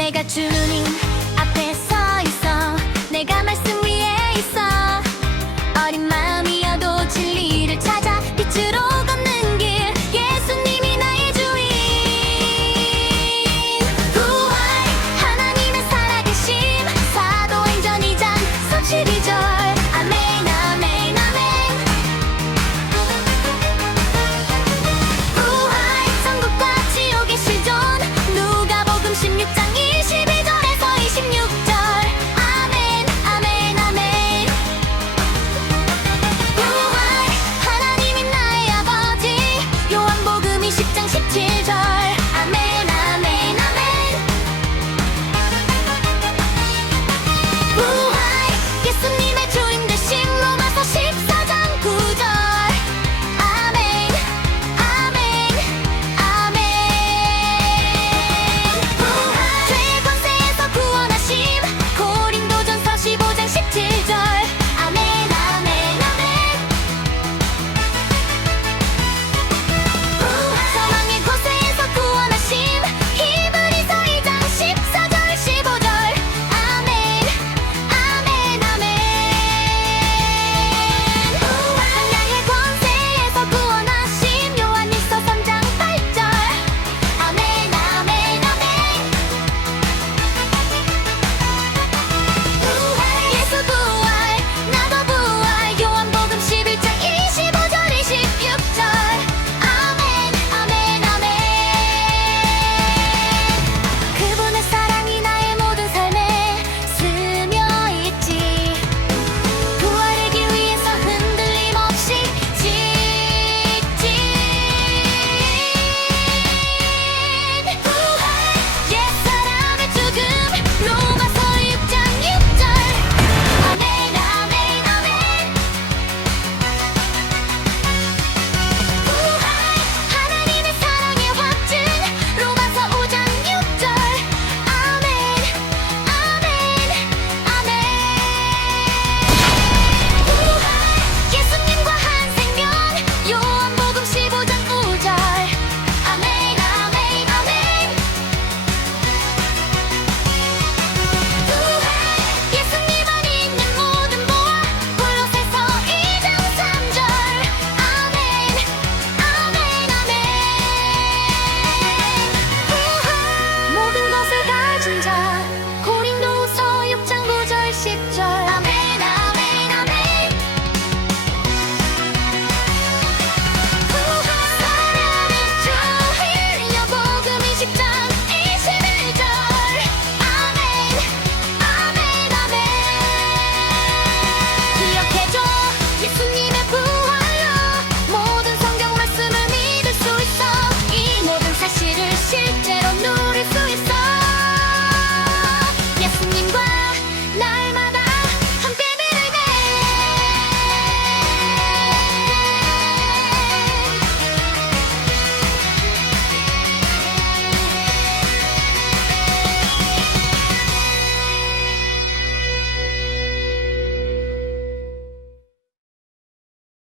내가 주는